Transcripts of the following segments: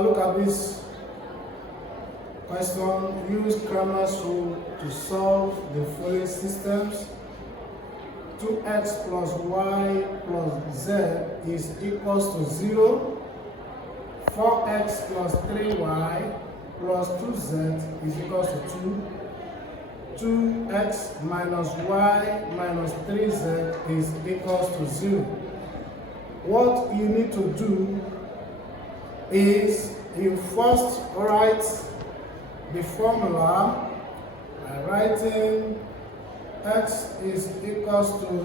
look at this question. Use Cramer's rule to solve the following systems. 2x plus y plus z is equals to 0. 4x plus 3y plus 2z is equals to 2. 2x minus y minus 3z is equals to 0. What you need to do is you first write the formula by writing x is equals to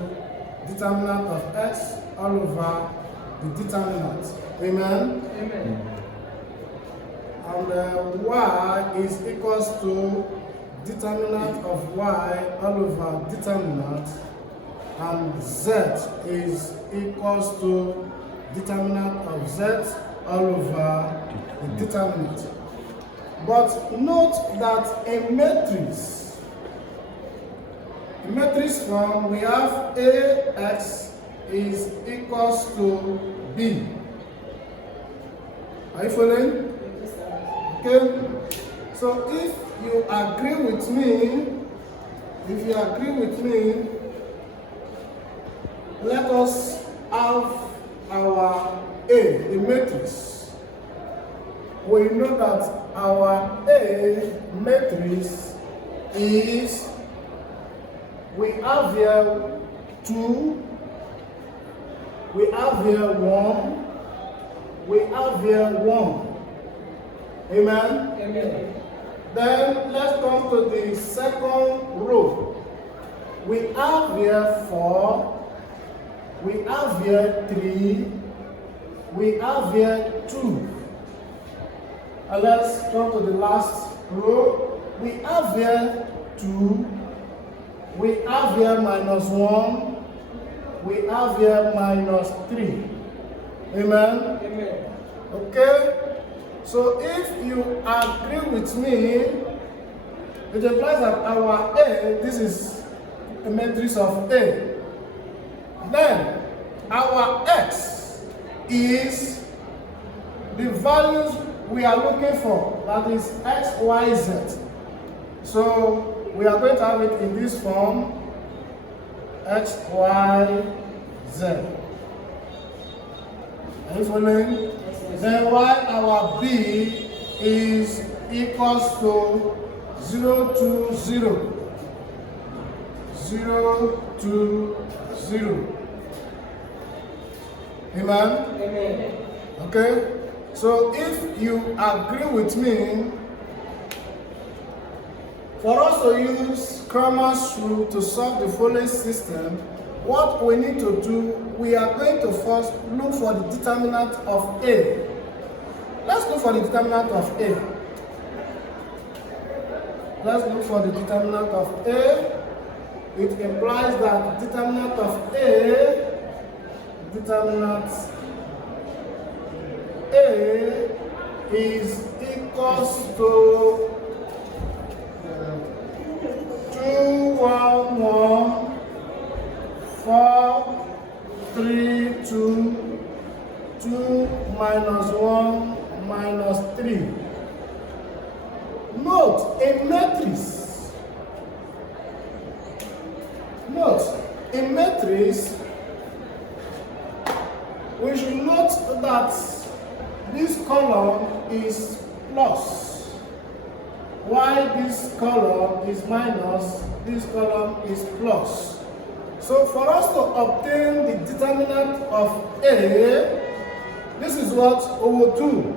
determinant of x all over the determinant. Amen? Amen. And y is equals to determinant of y all over determinant, and z is equals to determinant of z all over the determinant. But note that a matrix form, we have ax is equals to b. Are you following? Okay. So if you agree with me, let us have our A, matrix. We know that our A matrix is, we have here 2, we have here 1, we have here 1. Amen? Amen. Then let's come to the second row. We have here 4, we have here 3, we have here 2. And let's come to the last row. We have here 2, we have here minus 1, we have here minus 3. Amen? Amen. Okay? So if you agree with me, it implies that our A, this is a matrix of A. Then our X is the values we are looking for, that is X, Y, Z. So we are going to have it in this form, X, Y, Z. Are you following? Then while our B is equals to 0 to 0. 0 to 0. Amen? Amen. Okay? So if you agree with me, for us to use Cramer's rule to solve the following system, what we need to do, we are going to first look for the determinant of A. Let's look for the determinant of A. Let's look for the determinant of A. It implies that determinant of A is equals to 2, 1, 1, 4, 3, 2, 2 minus 1 minus 3. Note, in matrix, we should note that this column is plus, while this column is minus, this column is plus. So for us to obtain the determinant of A, this is what we will do.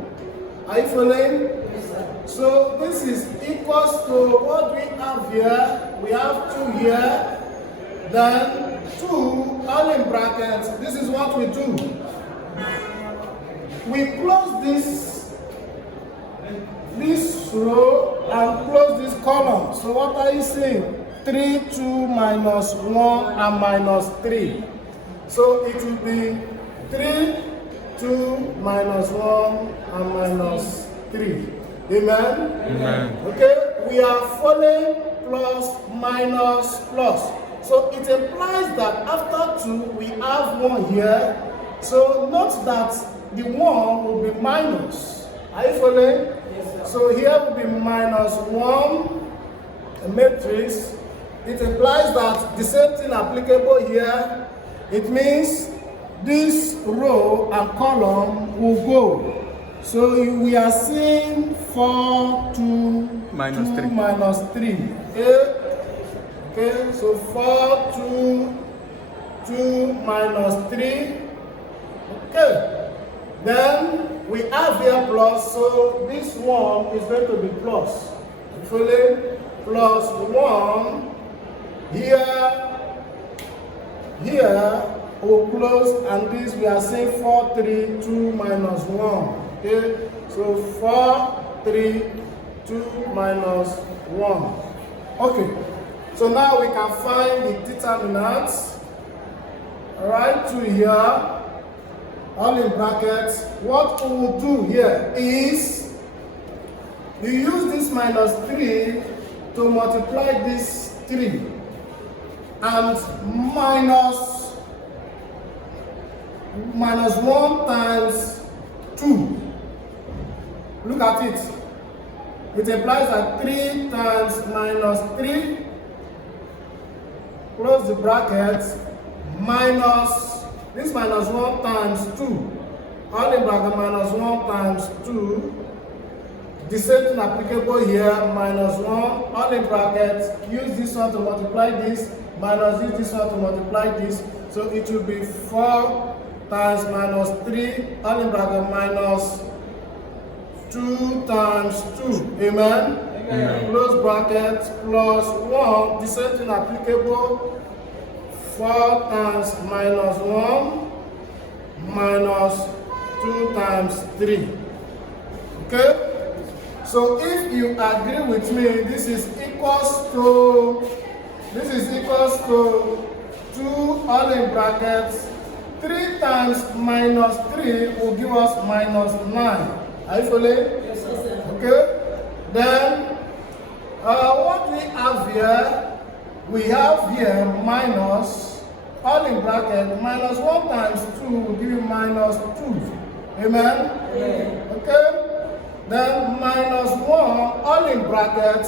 Are you following? Yes, sir. So this is equals to what we have here. We have 2 here, then 2 all in brackets. This is what we do. We close this row and close this column. So what are you seeing? 3, 2 minus 1 and minus 3. So it will be 3, 2 minus 1 and minus 3. Amen? Amen. Okay, we are following plus, minus, plus. So it implies that after 2, we have 1 here. So note that the 1 will be minus. Are you following? Yes, sir. So here will be minus 1, a matrix. It implies that the same thing applicable here. It means this row and column will go. So we are seeing 4, 2, minus 2 3. minus 3. Okay? Okay, so 4, 2, 2 minus 3. Okay. Then we have here plus, so this one is going to be plus. Fully plus 1. Here we'll close, and this we are saying 4, 3, 2 minus 1. Okay, so 4, 3, 2 minus 1. Okay, so now we can find the determinants. Right to here, all in brackets. What we will do here is you use this minus 3 to multiply this 3 and minus 1 times 2. Look at it. It implies that 3 times minus 3, close the brackets, minus, this minus 1 times 2, all in bracket minus 1 times 2, the same thing applicable here, minus 1, all in brackets, use this one to multiply this, minus use this one to multiply this, so it will be 4 times minus 3, all in bracket minus 2 times 2, amen? Amen. Close bracket, plus 1, the same thing applicable, 4 times minus 1, minus 2 times 3, okay? So if you agree with me, this is equals to 2, all in brackets, 3 times minus 3 will give us minus 9. Are you following? Yes, sir. Okay. Then, what we have here, minus, all in bracket, minus 1 times 2 will give you minus 2. Amen? Amen. Okay. Then minus 1, all in bracket,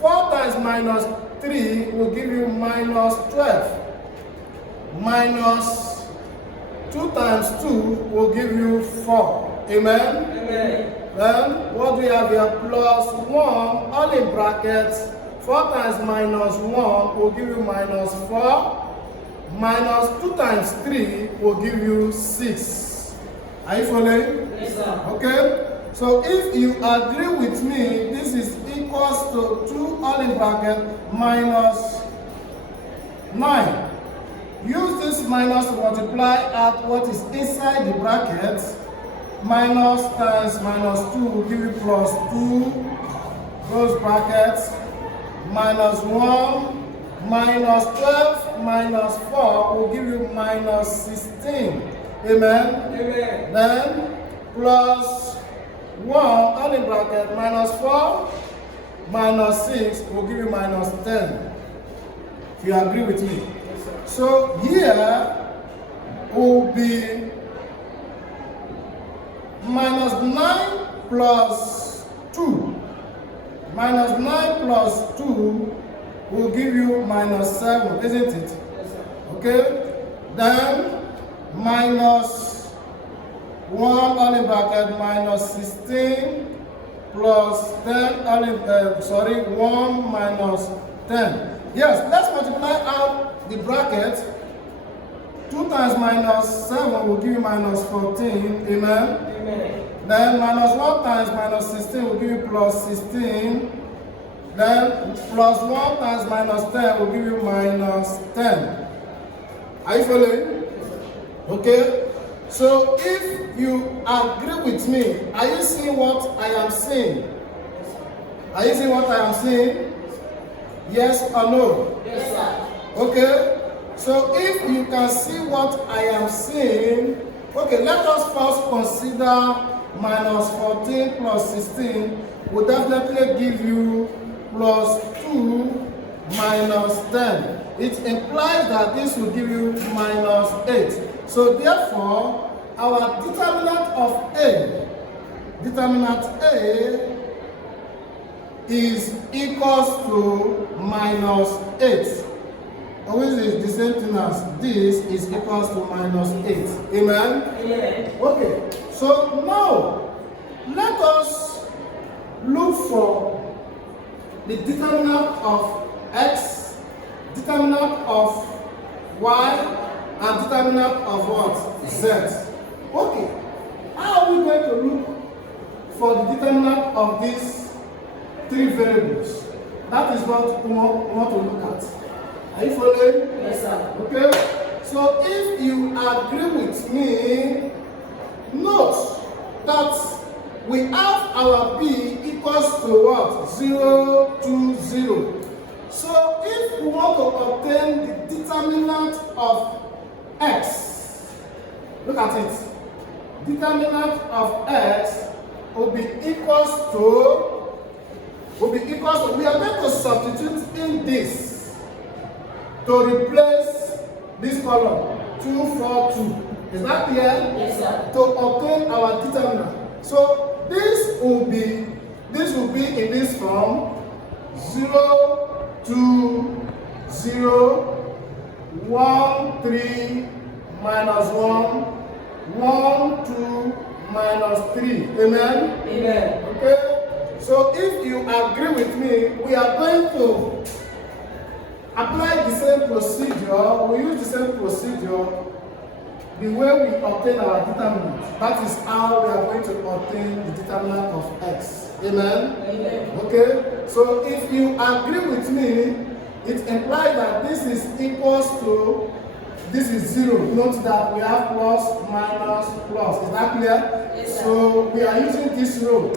4 times minus 3 will give you minus 12. Minus 2 times 2 will give you 4. Amen? Amen. Then what do we have here? Plus 1, all in brackets, 4 times minus 1 will give you minus 4. Minus 2 times 3 will give you 6. Are you following? Yes, sir. Okay? So if you agree with me, this is equals to 2, all in bracket, minus 9. Use this minus to multiply out what is inside the bracket. Minus times minus 2 will give you plus 2, close brackets, minus 1, minus 12, minus 4 will give you minus 16. Amen? Amen. Then plus 1, all in bracket, minus 4, minus 6 will give you minus 10. If you agree with me. Yes, sir. So here will be minus 9 plus 2. Minus 9 plus 2 will give you minus 7, isn't it? Yes, sir. Okay? Then minus 1, all in bracket, minus 16 plus 10, 1 minus 10. Yes, let's multiply out the bracket. 2 times minus 7 will give you minus 14. Amen? Amen. Then minus 1 times minus 16 will give you plus 16. Then plus 1 times minus 10 will give you minus 10. Are you following? Okay? So if you agree with me, are you seeing what I am saying? Are you seeing what I am saying? Yes or no? Yes, sir. Okay? So if you can see what I am saying, okay, let us first consider minus 14 plus 16 will definitely give you plus 2 minus 10. It implies that this will give you minus 8. So therefore, our determinant of A determinant A is equals to minus 8. Always is the same thing as this is equals to minus 8. Amen? Amen. Okay, so now let us look for the determinant of x, determinant of y, and determinant of what? Z. Okay, how are we going to look for the determinant of these three variables? That is what we want to look at. Are you following? Yes, sir. Okay, so if you agree with me, note that we have our p equals to what? 0, 2, 0. So if we want to obtain the determinant of x, look at it. Determinant of x will be equals to, we are going to substitute in this to replace this column 2, 4, 2. Is that clear? Yes, sir. To obtain our determinant. So this will be in this form 0, 2, 0, 1, 3, minus 1, 1, 2, minus 3. Amen? Amen. Okay? So if you agree with me, we are going to apply the same procedure. We use the same procedure the way we obtain our determinant. That is how we are going to obtain the determinant of x. Amen? Amen. Okay? So if you agree with me, it implies that this is equals to, this is 0. Note that we have plus, minus, plus. Is that clear? Yes, sir. So we are using this row.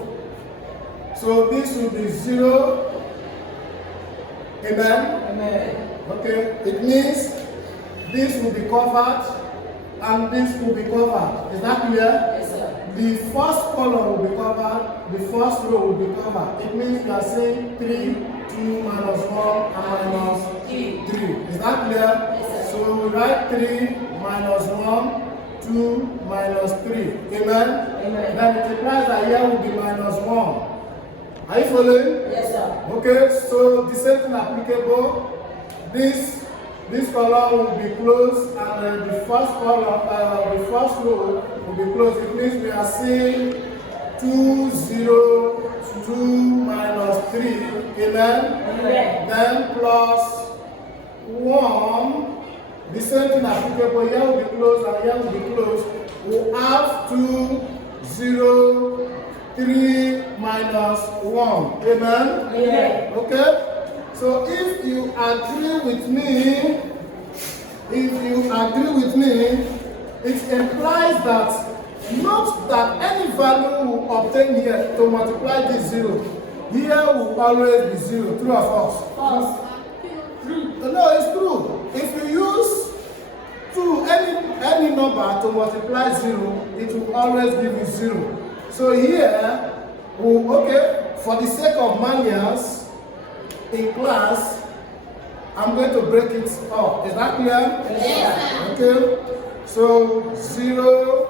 So this will be 0. Amen? Amen. Okay? It means this will be covered and this will be covered. Is that clear? Yes, sir. The first column will be covered, the first row will be covered. It means we are saying 3, 2, minus 1, and minus 3. Is that clear? Yes, sir. So we write 3 minus 1, 2 minus 3. Amen? Amen. Then it implies that here will be minus 1. Are you following? Yes, sir. Okay, so the same thing applicable. This column will be closed, and the first column, the first row will be closed. It means we are seeing 2, 0, 2 minus 3. Amen? Amen. Then plus 1. The same thing applicable. Here will be closed and here will be closed. We have 2, 0, 3 minus 1. Amen? Amen. Okay? So if you agree with me, it implies that note that any value we obtain here to multiply this 0, here will always be 0. True or false? False. No, it's true. If you use any number to multiply 0, it will always give you 0. So here, okay, for the sake of manias in class, I'm going to break it up. Is that clear? Yes, Okay. So 0,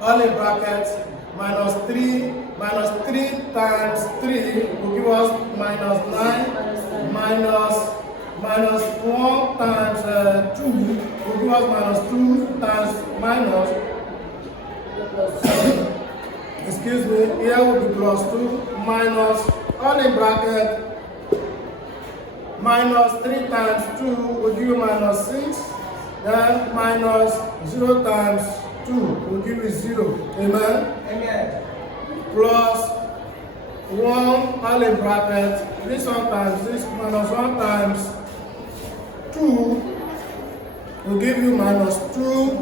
all in brackets, minus 3 times 3 will give us minus 9, minus 1 times 2 will give us minus 2 times minus. Excuse me, here will be plus 2, minus, all in bracket, minus 3 times 2 will give you minus 6, then minus 0 times 2 will give you 0. Amen? Amen. Plus 1, all in bracket, this one times this, minus 1 times 2 will give you minus 2,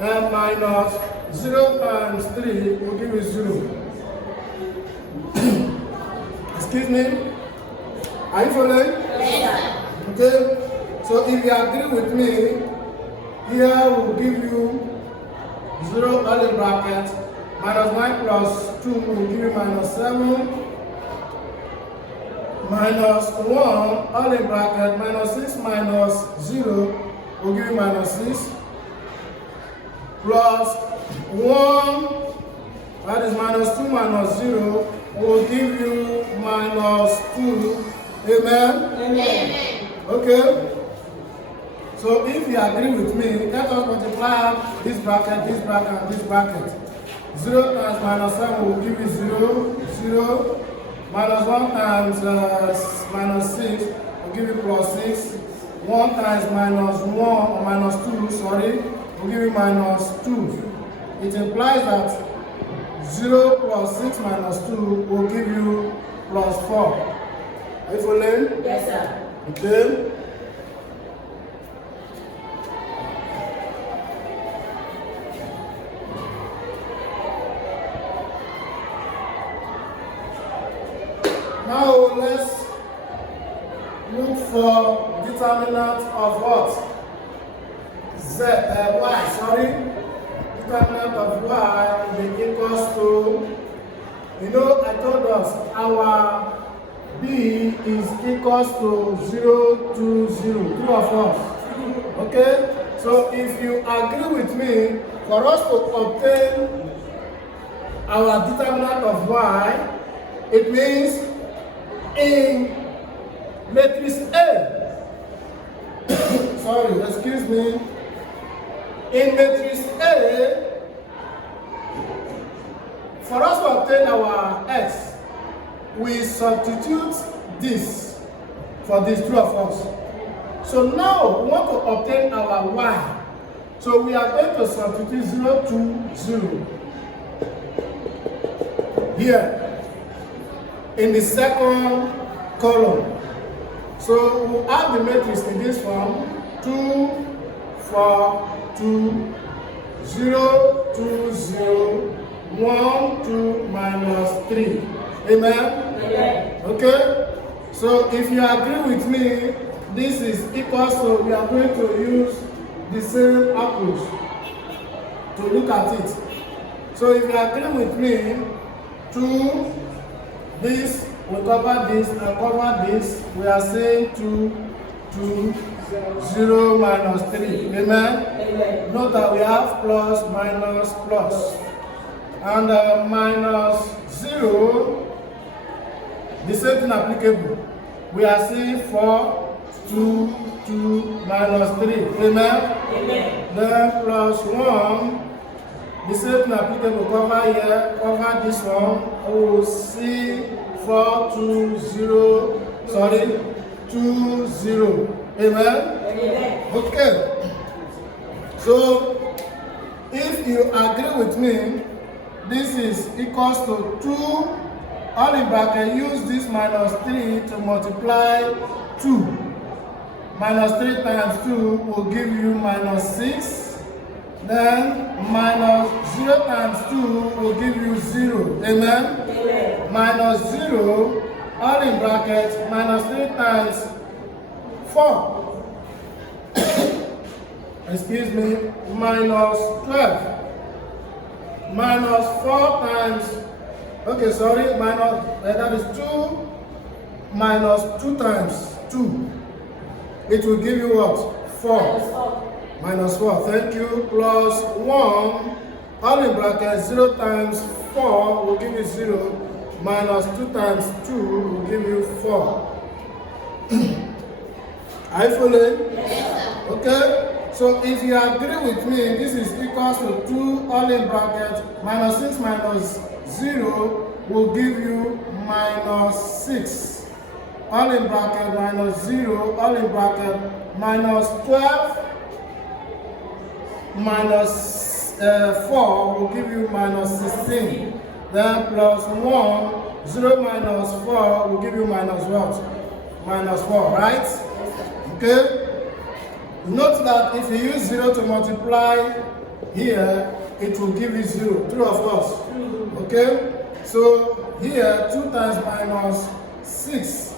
and minus 0 times 3 will give you 0. Excuse me? Are you following? Yes, Okay? So if you agree with me, here will give you 0 all in bracket, minus 9 plus 2 will give you minus 7, minus 1 all in bracket, minus 6 minus 0 will give you minus 6, plus 1 That is minus 2 minus 0 will give you minus 2. Amen? Amen. Okay? So if you agree with me, let us multiply this bracket, and this bracket. 0 times minus 7 will give you 0, 0. Minus 1 times minus 6 will give you plus 6. 1 times minus 1, or minus 2, sorry, will give you minus 2. It implies that 0 plus 6 minus 2 will give you plus 4. Are you following? Yes, sir. Okay. Now let's look for determinant of what? Y, sorry. Determinant of y will be equals to, you know, I told us our b is equals to 0 to 0. True or false? Okay? So if you agree with me, for us to obtain our determinant of y, it means in matrix A, sorry, excuse me, in matrix A, for us to obtain our x, we substitute this for this, true or false. So now we want to obtain our y. So we are going to substitute 0 to 0 here in the second column. So we have the matrix in this form: 2, 4, 2, 0, 2, 0, 1, 2, minus 3. Amen? Amen. Okay? So if you agree with me, this is equal, so we are going to use the same approach to look at it. So if you agree with me, 2, this will cover this and cover this. We are saying 2, 2, 0, minus 3. Amen? Amen. Note that we have plus, minus, plus. And minus 0, the same thing applicable. We are saying 4, 2, 2, minus 3. Amen? Amen. Then plus 1, the same thing applicable. Cover here, cover this one. We will see 4, 2, 0, sorry, 2, 0. Amen? Amen. Okay. So, if you agree with me, this is equals to 2, all in bracket, use this minus 3 to multiply 2. Minus 3 times 2 will give you minus 6. Then minus 0 times 2 will give you 0. Amen? Amen. Minus 0, all in bracket, minus 3 times 4. Excuse me, minus 12. Minus 4 times, okay, sorry, minus, that is 2, minus 2 times 2. It will give you what? 4. Minus 4, thank you, plus 1, all in bracket, 0 times 4 will give you 0, minus 2 times 2 will give you 4. Are you following? Yes, okay? So if you agree with me, this is equals to 2, all in bracket, minus 6 minus 0 will give you minus 6. All in bracket, minus 0, all in bracket, minus 12, minus 4 will give you minus 16. Then plus 1, 0 minus 4 will give you minus what? Minus 4, right? Okay? Note that if you use 0 to multiply here, it will give you 0. True or false? Okay? So here, 2 times minus 6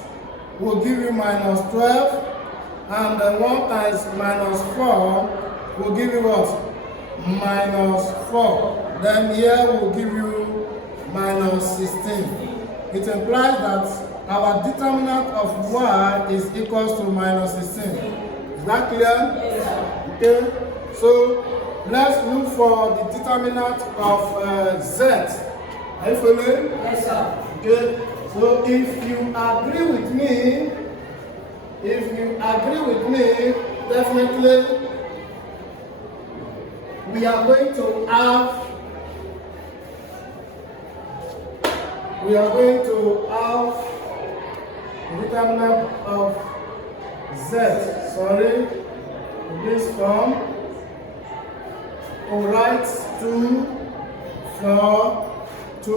will give you minus 12. And 1 times minus 4 will give you what? Minus 4. Then here will give you minus 16. It implies that our determinant of y is equals to minus 16. Is that clear? Yes, okay. So let's look for the determinant of z. Are you following? Yes, sir. Okay. So if you agree with me, definitely we are going to have the determinant of Z, sorry, in this form. We write 2, 4, 2,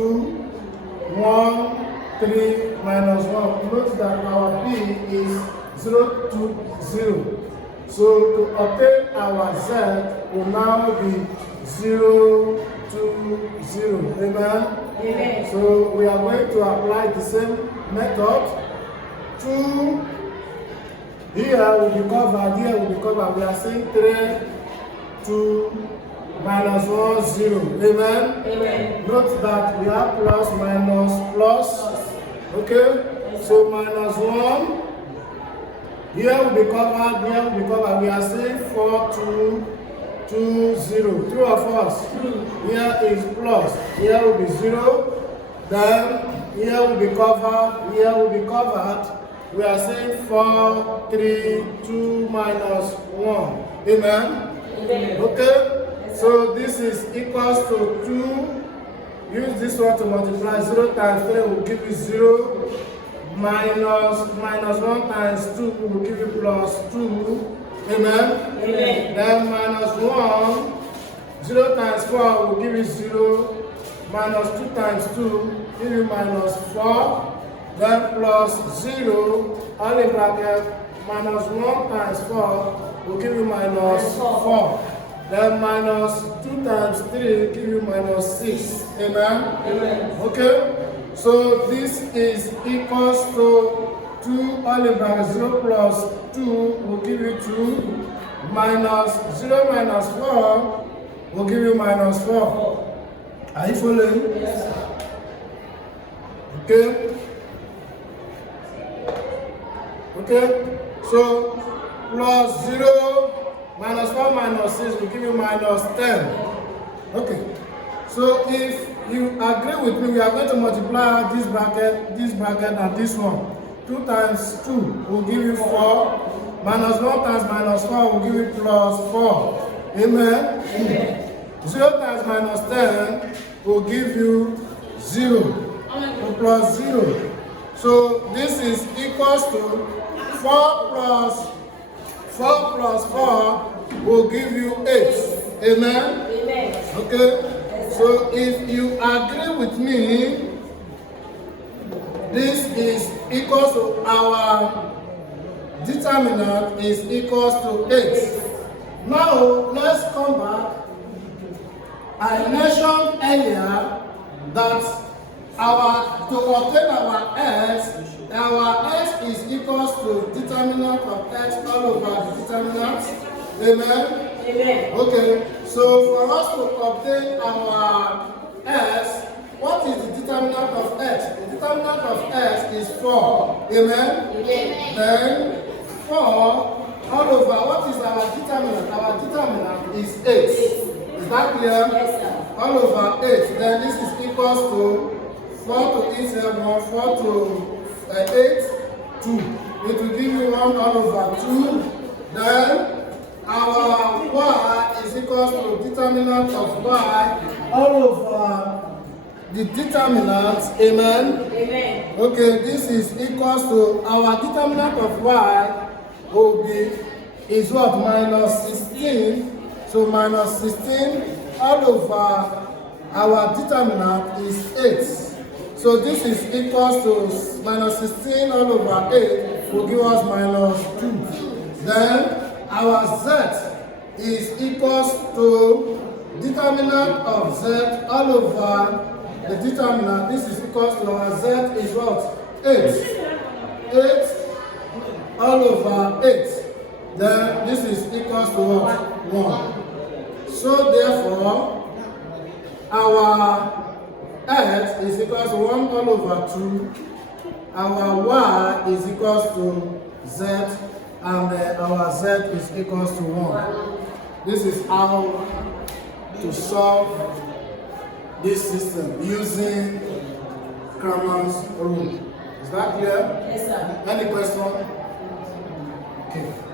1, 3 minus 1. Note that our B is 0 to 0. So to obtain our Z will now be 0 to 0. Amen? Amen. So we are going to apply the same method. 2 here will be covered, here will be covered. We are saying 3, 2, minus 1, 0. Amen? Amen. Note that we have plus, minus, plus. Okay? So minus 1. Here will be covered, here will be covered. We are saying 4, 2, 2, 0. True or false? Here is plus. Here will be 0. Then here will be covered, here will be covered. We are saying 4, 3, 2 minus 1. Amen? Amen. Okay? So this is equals to 2. Use this one to multiply. 0 times 3 will give you 0. Minus 1 times 2 will give you plus 2. Amen? Amen. Then minus 1. 0 times 4 will give you 0. Minus 2 times 2 give you minus 4. Then plus 0, all in bracket, minus 1 times 4 will give you minus 4. Then minus 2 times 3 give you minus 6. Amen? Amen. Okay? So this is equals to 2, all in bracket, 0 plus 2 will give you 2. Minus 0 minus 4 will give you minus 4. Are you following? Yes, sir. Okay? Okay? So plus 0 minus 4 minus 6 will give you minus 10. Okay. So if you agree with me, we are going to multiply this bracket, and this one. 2 times 2 will give you 4. Minus 1 times minus 4 will give you plus 4. Amen? Amen. 0 times minus 10 will give you 0. So plus 0. So this is equals to 4 plus 4 will give you 8. Amen? Amen. Okay? So if you agree with me, this is equals to our determinant is equals to 8. Now let's come back. I mentioned earlier that to obtain our x is equals to determinant of x all over the determinant. Amen? Amen. Okay, so for us to obtain our x, what is the determinant of x? The determinant of x is 4. Amen? Amen. Then 4 all over, what is our determinant? Our determinant is 8. Is that clear? Yes, sir. All over 8. Then this is equals to 4 to each 4 to 8, 2. It will give you 1 all over 2. Then our y is equals to determinant of y all over the determinant. Amen? Amen. Okay, this is equals to our determinant of y will be is what? Minus 16. So minus 16 all over our determinant is 8. So this is equals to minus 16 all over 8 will give us minus 2. Then our z is equals to determinant of z all over the determinant. This is equals to our z is what? 8. 8 all over 8. Then this is equals to what? 1. So therefore, our x is equals to 1 all over 2. Our y is equals to z, and our z is equals to 1. This is how to solve this system using Cramer's rule. Is that clear? Yes, sir. Any question? Okay.